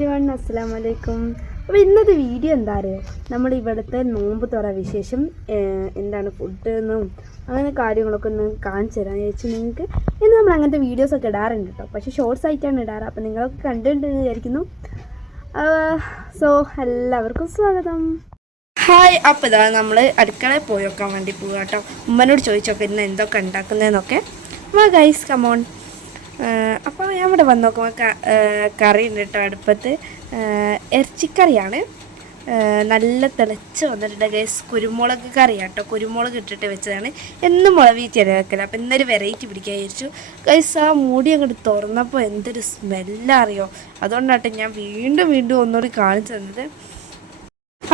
Every one അസ്സാം വലൈക്കും അപ്പോൾ ഇന്നത്തെ വീഡിയോ എന്താ അറിയോ നമ്മൾ ഇവിടുത്തെ നോമ്പ് തുറ വിശേഷം എന്താണ് ഫുഡ് എന്നും അങ്ങനെ കാര്യങ്ങളൊക്കെ ഒന്ന് കാണിച്ചു തരാമെന്ന് ചോദിച്ചു നിങ്ങൾക്ക് ഇന്ന് നമ്മൾ അങ്ങനത്തെ വീഡിയോസൊക്കെ ഇടാറുണ്ട് കേട്ടോ പക്ഷേ ഷോർട്സ് ആയിട്ടാണ് ഇടാറ്. അപ്പോൾ നിങ്ങളൊക്കെ കണ്ടിട്ടുണ്ടെന്ന് വിചാരിക്കുന്നു. സോ എല്ലാവർക്കും സ്വാഗതം. ഹായ് അപ്പോൾ ഇതാ നമ്മൾ അടുക്കളയിൽ പോയി നോക്കാൻ വേണ്ടി പോവുക കേട്ടോ ഉമ്മനോട് ചോദിച്ചോക്കെ ഇന്ന് എന്തൊക്കെ ഉണ്ടാക്കുന്നതെന്നൊക്കെ വാ കമോൺ അപ്പോൾ ഞാൻ ഇവിടെ വന്ന് നോക്കുമ്പോൾ കറി ഉണ്ട് കേട്ടോ അടുപ്പത്ത്. ഇറച്ചിക്കറിയാണ്. നല്ല തിളച്ച് വന്നിട്ടുണ്ട് ഗൈസ് കുരുമുളക് കറി കേട്ടോ. കുരുമുളക് ഇട്ടിട്ട് വെച്ചതാണ്. എന്നും മുളക് ചെറിയ വെക്കല. അപ്പോൾ ഇന്നൊരു വെറൈറ്റി പിടിക്കാൻ വിചാരിച്ചു. ഗൈസ് ആ മൂടി അങ്ങോട്ട് തുറന്നപ്പോൾ എന്തൊരു സ്മെല്ലറിയോ അതുകൊണ്ടാട്ടെ ഞാൻ വീണ്ടും വീണ്ടും ഒന്നുകൂടി കാണിച്ചു തന്നത്.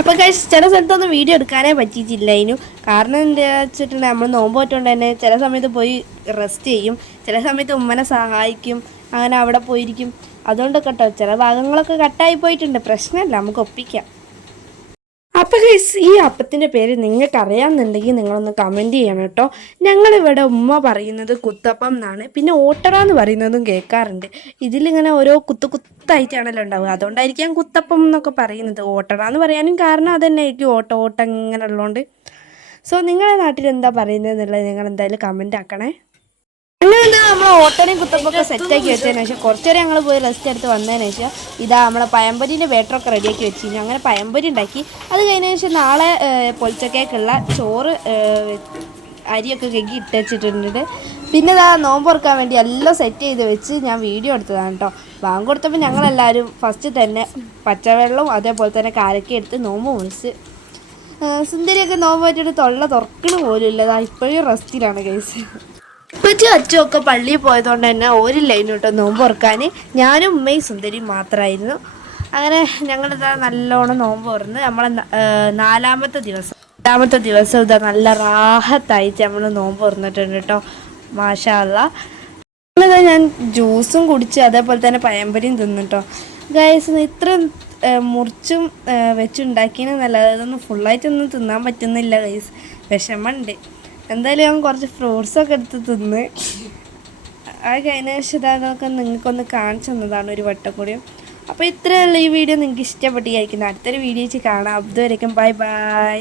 അപ്പോൾ കഴിച്ച് ചില സ്ഥലത്തൊന്നും വീഡിയോ എടുക്കാനേ പറ്റിയിട്ടില്ല. അതിനു കാരണം എന്താ വെച്ചിട്ടുണ്ടെങ്കിൽ നമ്മൾ നോമ്പ് പറ്റുകൊണ്ട് തന്നെ ചില സമയത്ത് പോയി റെസ്റ്റ് ചെയ്യും. ചില സമയത്ത് ഉമ്മനെ സഹായിക്കും. അങ്ങനെ അവിടെ പോയിരിക്കും. അതുകൊണ്ടൊക്കെ കേട്ടോ ചില ഭാഗങ്ങളൊക്കെ കട്ടായി പോയിട്ടുണ്ട്. പ്രശ്നമല്ല നമുക്ക് ഒപ്പിക്കാം. അപ്പോൾ ഗൈസ് ഈ അപ്പത്തിന്റെ പേര് നിങ്ങൾക്ക് അറിയാമെന്നുണ്ടെങ്കിൽ നിങ്ങളൊന്ന് കമന്റ് ചെയ്യണം കേട്ടോ. ഞങ്ങളിവിടെ ഉമ്മ പറയുന്നത് കുത്തപ്പം എന്നാണ്. പിന്നെ ഓട്ടറ എന്ന് പറയുന്നതും കേൾക്കാറുണ്ട്. ഇതിലിങ്ങനെ ഓരോ കുത്തു കുത്തായിട്ടാണല്ലോ ഉണ്ടാവുക. അതുകൊണ്ടായിരിക്കാം കുത്തപ്പം എന്നൊക്കെ പറയുന്നത്. ഓട്ടറ എന്ന് പറയാനും കാരണം അതന്നെ ആയിരിക്കും ഓട്ട ഓട്ടം ഇങ്ങനെ ഉള്ളതുകൊണ്ട്. സോ നിങ്ങളുടെ നാട്ടിൽ എന്താ പറയുന്നത് എന്നുള്ളത് നിങ്ങൾ എന്തായാലും കമന്റ് ആക്കണേ. അങ്ങനെ എന്താ നമ്മൾ ഓട്ടോനെയും കുത്തപ്പൊക്കെ സെറ്റാക്കി വെച്ചതിന് ശേഷം കുറച്ചു നേരം ഞങ്ങൾ പോയി റെസ്റ്റ് എടുത്ത് വന്നതിന് ശേഷം ഇതാ നമ്മളെ പയമ്പരിന്റെ ബാറ്ററൊക്കെ റെഡിയാക്കി വെച്ചിരുന്നു. അങ്ങനെ പയമ്പരി ഉണ്ടാക്കി. അത് കഴിഞ്ഞ ശേഷം നാളെ പൊളിച്ചക്കേക്കുള്ള ചോറ് അരിയൊക്കെ കെക്കി ഇട്ട് വെച്ചിട്ടുണ്ട്. പിന്നെ ഇതാ നോമ്പ് തുറക്കാൻ വേണ്ടി എല്ലാം സെറ്റ് ചെയ്ത് വെച്ച് ഞാൻ വീഡിയോ എടുത്തതാണ് കേട്ടോ ബാങ്ക് കൊടുത്തപ്പോൾ ഞങ്ങളെല്ലാവരും ഫസ്റ്റ് തന്നെ പച്ചവെള്ളവും അതേപോലെ തന്നെ കാരക്ക എടുത്ത് നോമ്പ് മുറിച്ച്. സുന്ദരിയൊക്കെ നോമ്പ് പറ്റിയിട്ട് തൊള്ള തുറക്കണ പോലും ഇല്ല. ദാ ഇപ്പോഴും റെസ്റ്റിലാണ് കേസ് ഉപ്പച്ചും അച്ഛനും ഒക്കെ പള്ളിയിൽ പോയതുകൊണ്ട് തന്നെ ഒരു ലൈൻ കേട്ടോ നോമ്പ് തുറക്കാൻ ഞാനും ഉമ്മയും സുന്ദരിയും മാത്രമായിരുന്നു. അങ്ങനെ ഞങ്ങളിതാ നല്ലോണം നോമ്പ് തുറന്ന് നമ്മളെ നാലാമത്തെ ദിവസം നാലാമത്തെ ദിവസം ഇതാ നല്ല റാഹത്തായിട്ട് നമ്മൾ നോമ്പ് തുറന്നിട്ടുണ്ട് കേട്ടോ മാഷാല്ല ഇതാ ഞാൻ ജ്യൂസും കുടിച്ച് അതേപോലെ തന്നെ പയമ്പരിയും തിന്നു കേട്ടോ ഗൈസ് ഇത്ര മുറിച്ചും വെച്ചുണ്ടാക്കിയെന്നല്ല അതൊന്നും ഫുള്ളായിട്ടൊന്നും തിന്നാൻ പറ്റുന്നില്ല ഗൈസ് വിഷമമുണ്ട് എന്തായാലും ഞാൻ കുറച്ച് ഫ്രൂട്ട്സൊക്കെ എടുത്ത് തിന്ന്. ആ കഴിഞ്ഞ അതൊക്കെ നിങ്ങൾക്കൊന്ന് കാണിച്ചു തന്നതാണ് ഒരു വട്ടം അപ്പോൾ ഇത്രയുള്ള ഈ വീഡിയോ. നിങ്ങൾക്ക് ഇഷ്ടപ്പെട്ടിരിക്കുന്നു അടുത്തൊരു വീഡിയോ വെച്ച് കാണാം. അതുവരേക്കും ബൈ ബൈ.